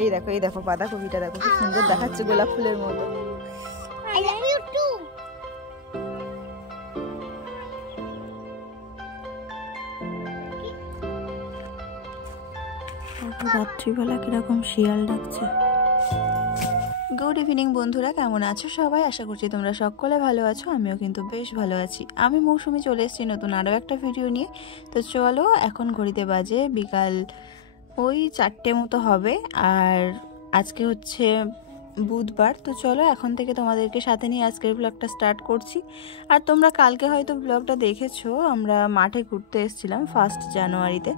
এই দেখো বাঁধাকপিটা দেখো কি সুন্দর দেখাচ্ছে, গোলাপ ফুলের মতো। রাত্রিবেলা কিরকম শিয়াল ডাকছে। গুড ইভিনিং বন্ধুরা, কেমন আছো সবাই? আশা করছি তোমরা সকলে ভালো আছো, আমিও কিন্তু বেশ ভালো আছি। আমি মৌসুমি চলে এসেছি নতুন আরও একটা ভিডিও নিয়ে। তো চলো, এখন ঘড়িতে বাজে বিকাল ওই 4টে মতো হবে, আর আজকে হচ্ছে বুধবার। তো চলো এখন থেকে তোমাদেরকে সাথে নিয়ে আজকের ব্লগটা স্টার্ট করছি। আর তোমরা কালকে হয়তো ব্লগটা দেখেছো, আমরা মাঠে ঘুরতে এসেছিলাম 1 জানুয়ারিতে।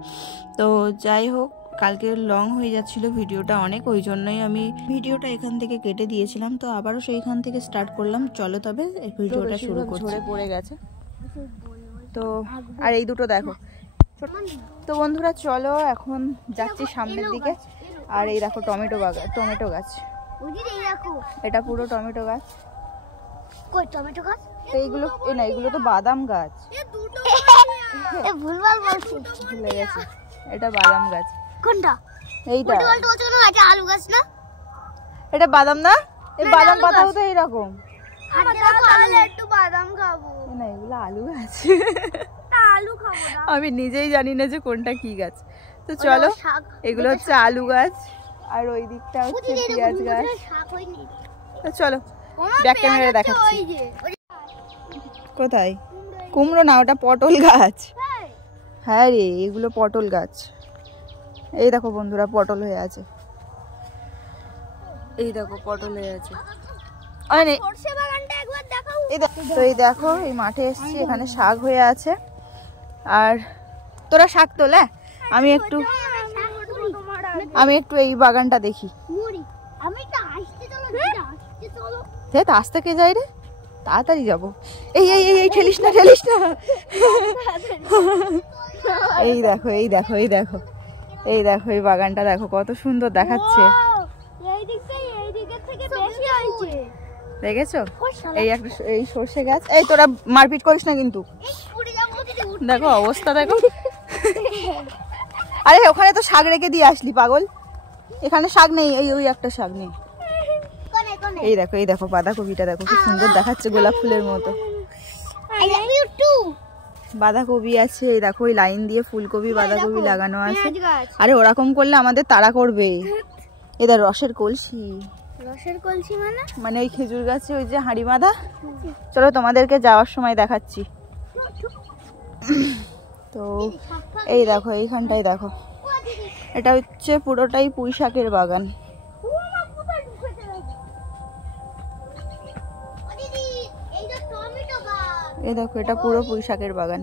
তো যাই হোক, কালকে লং হয়ে যাচ্ছিল ভিডিওটা অনেক, ওই জন্যই আমি ভিডিওটা এখান থেকে কেটে দিয়েছিলাম। তো আবারও সেইখান থেকে স্টার্ট করলাম। চলো তবে এই ভিডিওটা শুরু করছি। ঝরে পড়ে গেছে তো, আর এই দুটো দেখো। তো বন্ধুরা চলো এখন যাচ্ছি সামনের দিকে। আর এই দেখো টমেটো গাছ, এটা পুরো টমেটো গাছ। এইগুলো না, এগুলো তো বাদাম গাছ। ভুলে গেছি, এটা বাদাম গাছ। কোনটা? এইটা আলু গাছ না? এটা বাদাম না? এই বাদাম পাতাও তো এইরকম। একটু বাদাম খাবো না, এগুলো আলু গাছ। আলু খাবো না, আমি নিজেই জানি না যে কোনটা কি গাছ। তো চলো, এগুলো হচ্ছে আলু গাছ, আর ওই দিকটা হচ্ছে পেঁয়াজ গাছ। তো চলো ব্যাক ক্যামেরা দেখাচ্ছি। কোথায়? কুমড়ো না, ওটা পটল গাছ। হ্যাঁ রে, এগুলো পটল গাছ। এই দেখো বন্ধুরা, পটল হয়ে আছে। এই দেখো পটল হয়ে আছে। তো এই দেখো, এই মাঠে এসেছি, এখানে শাক হয়ে আছে। আর তোরা শাক তোলে, আমি একটু এই বাগানটা দেখি। আস্তে কে যাই রে, তাড়াতাড়ি যাবো। এই এই এই ঠেলিস না। এই দেখো এই বাগানটা দেখো কত সুন্দর দেখাচ্ছে, দেখেছো? এই সর্ষে গাছ। এই তোরা মারপিট করিস না কিন্তু, দেখো অবস্থা দেখো। আরে ওখানে তো শাক রেখে দিয়ে আসলি পাগল, এখানে শাক নেই। ওই একটা শাক নেই। এই দেখো বাঁধাকপিটা দেখো কি সুন্দর দেখাচ্ছে, গোলাপ ফুলের মতো। বাঁধাকপি আছে, এই দেখো ওই লাইন দিয়ে ফুলকপি বাঁধাকপি লাগানো আছে। আরে ওরকম করলে আমাদের তাড়া করবে। এদের রসের কলসি মানে ওই খেজুর গাছে ওই যে হাঁড়ি বাঁধা। চলো তোমাদেরকে যাওয়ার সময় দেখাচ্ছি। তো এই দেখো এইখানটাই দেখো, এটা হচ্ছে পুরোটাই পুঁই শাকের বাগান। এই দেখো, এটা পুরো পুঁই শাকের বাগান।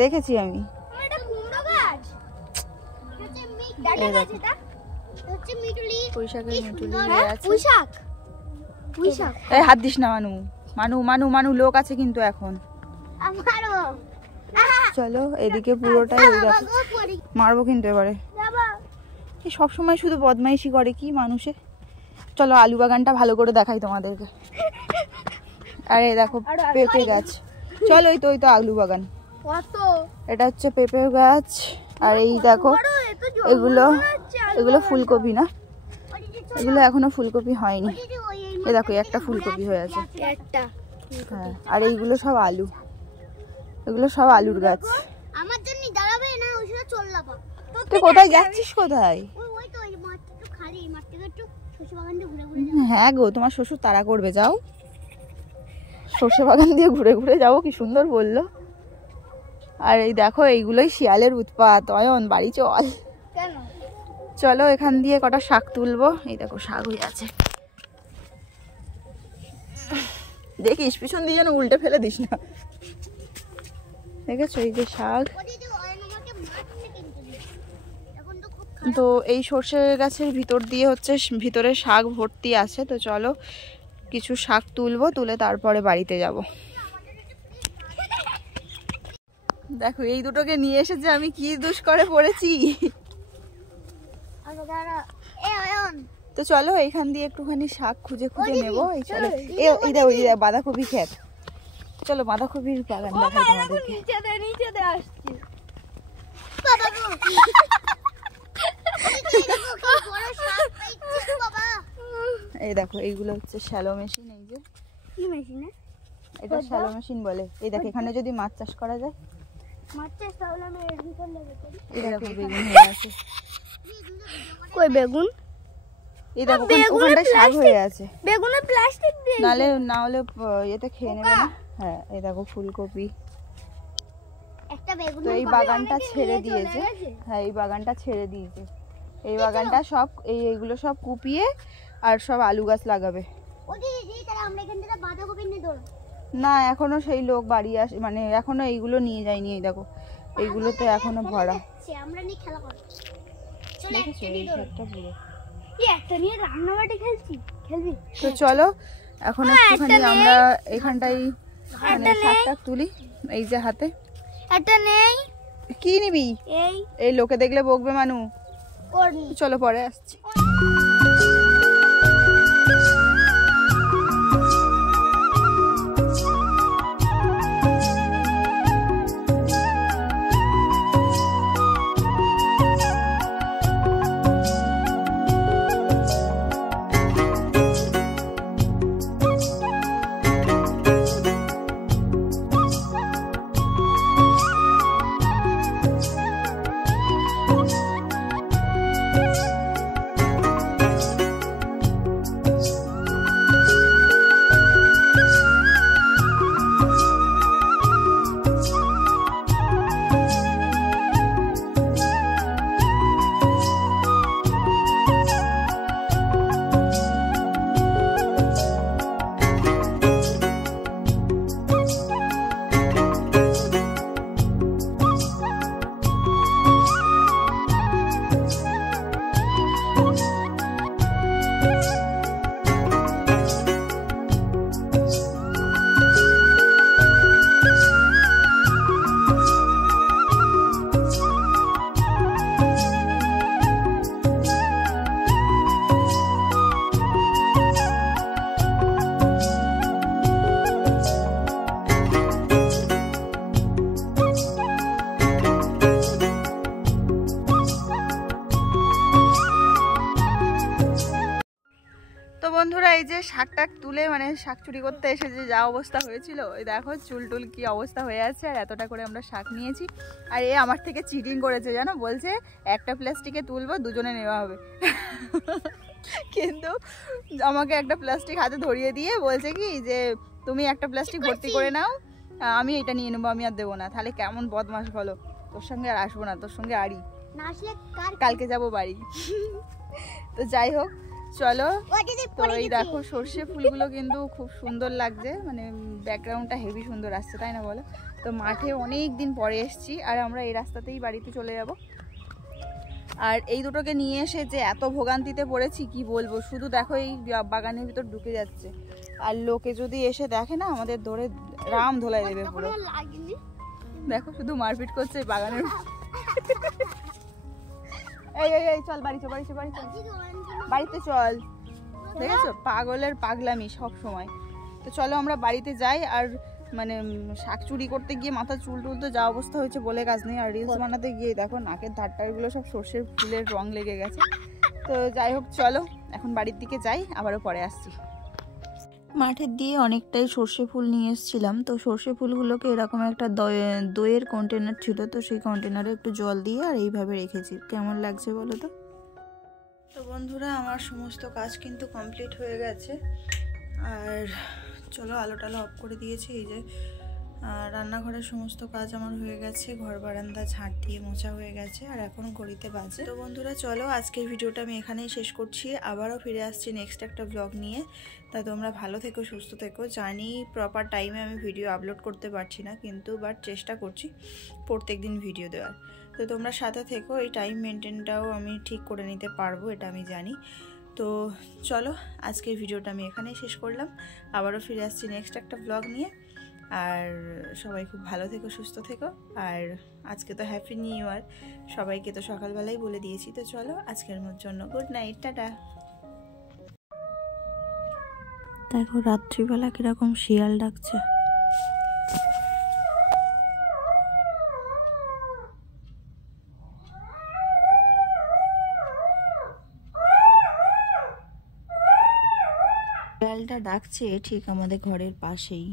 দেখেছি আমি। হাত দিস না মানু, লোক আছে কিন্তু এখন। চলো এদিকে পুরোটাই মারবো কিন্তু এবারে। সবসময় শুধু বদমাইশি করে কি মানুষে। চলো আলু বাগানটা ভালো করে দেখাই তোমাদেরকে। আরে দেখো পেঁপে গাছ। চলো ওই তো আলু বাগান। এটা হচ্ছে পেঁপে গাছ। আর এই দেখো এগুলো ফুলকপি না, এগুলো এখনো ফুলকপি হয়নি। এই দেখো একটা ফুলকপি হয়ে আছে। হ্যাঁ, আর এইগুলো সব আলু, এগুলো সব আলুর গাছ। তুই কোথায় যাচ্ছিস? কোথায়? হ্যাঁ গো, তোমার শ্বশুর তাড়া করবে, যাও সর্ষে বাগান দিয়ে ঘুরে ঘুরে যাবো, কি সুন্দর বললো। আর এই দেখো এইগুলোই শিয়ালের উৎপাত। অয়ন বাড়ি চল। চলো এখান দিয়ে কটা শাক তুলবো। এই দেখো শাক হয়ে আছে, দেখিস পিছন দিয়ে যেন উল্টে ফেলে দিস না। দেখেছো এই যে শাক। তো এই সর্ষে গাছের ভিতর দিয়ে হচ্ছে ভিতরে শাক ভর্তি আছে। তো চলো কিছু শাক তুলবো, তুলে তারপরে বাড়িতে যাব। দেখো এই দুটোকে নিয়ে এসেছে, আমি কি দুষ করে পড়েছি। তো চলো এইখান দিয়ে একটুখানি শাক খুঁজে নেবো। এই চলো এই দেখো বাঁধাকপি ক্ষেত। চলো বাঁধাকপির বাগান দেখাই তোমাদেরকে। এই দেখো এইগুলো হচ্ছে শ্যালো মেশিন। এই যে কি মেশিন? এটা শ্যালো মেশিন বলে। এই দেখো এখানে যদি মাছ চাষ করা যায়, মাছ চাষ তাহলে আমি এর ভিতর লেগে করি। এই দেখো বেগুন হয়ে আছে। কই বেগুন? এই দেখো ওখানটা শাক হয়ে আছে। বেগুনে প্লাস্টিক দিয়ে না হলে এতে খেয়ে নেবে না। হ্যাঁ এই দেখো ফুলকপি। একটা বেগুন তো এই বাগানটা ছেড়ে দিয়েছে। হ্যাঁ এই বাগানটা ছেড়ে দিয়েছে। এই বাগানটা সব এইগুলো সব কুপিয়ে আর সব আলু গাছ লাগাবে। না এখনো সেই লোক বাড়ি আসে, মানে এখনো এইগুলো নিয়ে যায়নি। এই দেখো এইগুলোতে এখনো ভরা। তো চলো এখন একটুখানি আমরা এখানটাই মানে শাক তুলি। এই যে হাতে একটা নেই, কি নিবি? এই লোকে দেখলে বকবে মানু। চলো পরে আসছি। বন্ধুরা এই যে শাক টাক তুলে মানে শাক চুরি করতে এসে যে যা অবস্থা হয়েছিল, ওই দেখো চুল টুল কি অবস্থা হয়ে আছে। আর এতটা করে আমরা শাক নিয়েছি। আর এ আমার থেকে চিটিং করেছে জানো, বলছে একটা প্লাস্টিকে তুলবো, দুজনে নেওয়া হবে। কিন্তু আমাকে একটা প্লাস্টিক হাতে ধরিয়ে দিয়ে বলছে কি যে তুমি একটা প্লাস্টিক ভর্তি করে নাও, আমি এটা নিয়ে নেবো, আমি আর দেবো না। তাহলে কেমন বদমাস বলো, তোর সঙ্গে আর আসবো না, তোর সঙ্গে আড়ি, কালকে যাবো বাড়ি। তো যাই হোক চলো। তো এই দেখো সর্ষে ফুলগুলো কিন্তু খুব সুন্দর লাগছে, মানে ব্যাকগ্রাউন্ডটা হেভি সুন্দর আসছে, তাই না বলো? তো মাঠে অনেক দিন পরে এসছি, আর আমরা এই রাস্তাতেই বাড়িতে চলে যাব। আর এই দুটোকে নিয়ে এসে যে এত ভোগান্তিতে পড়েছি কি বলবো, শুধু দেখো এই বাগানের ভিতর ঢুকে যাচ্ছে। আর লোকে যদি এসে দেখে না, আমাদের ধরে রাম ধোলাই দেবে পুরো। দেখো শুধু মারপিট করছে বাগানের। এই এই চল বাড়ি চল, বাড়ি চল, বাড়ি চল, বাড়িতে চল। দেখেছো পাগলের পাগলামি সব সময়। তো চলো আমরা বাড়িতে যাই। আর মানে শাক চুরি করতে গিয়ে মাথা চুল টুল তো যা অবস্থা হয়েছে বলে কাজ নেই। আর রিলস বানাতে গিয়ে দেখো নাকের ধারটারগুলো সব সর্ষের ফুলের রং লেগে গেছে। তো যাই হোক চলো এখন বাড়ির দিকে যাই, আবারও পরে আসছি। মাঠের দিয়ে অনেকটাই সর্ষে ফুল নিয়ে এসেছিলাম। তো সর্ষে ফুলগুলোকে এরকম একটা দইয়ের কন্টেনার ছিল, তো সেই কন্টেনারে একটু জল দিয়ে আর এইভাবে রেখেছি। কেমন লাগছে বলো তো? তো বন্ধুরা আমার সমস্ত কাজ কিন্তু কমপ্লিট হয়ে গেছে। আর চলো আলো টালো অফ করে দিয়েছি। এই যে রান্নাঘরের সমস্ত কাজ আমার হয়ে গেছে, ঘর বারান্দা ঝাঁট দিয়ে মোছা হয়ে গেছে। আর এখন ঘড়িতে বাজে। তো বন্ধুরা চলো আজকের ভিডিওটা আমি এখানেই শেষ করছি। আবারও ফিরে আসছি নেক্সট একটা ব্লগ নিয়ে। তা তোমরা ভালো থেকো, সুস্থ থেকো। জানি প্রপার টাইমে আমি ভিডিও আপলোড করতে পারছি না, কিন্তু বাট চেষ্টা করছি প্রত্যেক দিন ভিডিও দেওয়ার। তো তোমরা সাথে থেকো, এই টাইম মেনটেনটাও আমি ঠিক করে নিতে পারবো, এটা আমি জানি। তো চলো আজকের ভিডিওটা আমি এখানেই শেষ করলাম। আবারও ফিরে আসছি নেক্সট একটা ব্লগ নিয়ে। আর সবাই খুব ভালো থেকো, সুস্থ থেকো। আর আজকে তো হ্যাপি নিউ ইয়ার, সবাইকে তো সকালবেলায় বলে দিয়েছি। তো চলো আজকের জন্য গুড নাইট, টাটা। দেখো রাত্রিবেলা কিরকম শিয়াল ডাকছে। শিয়ালটা ডাকছে ঠিক আমাদের ঘরের পাশেই।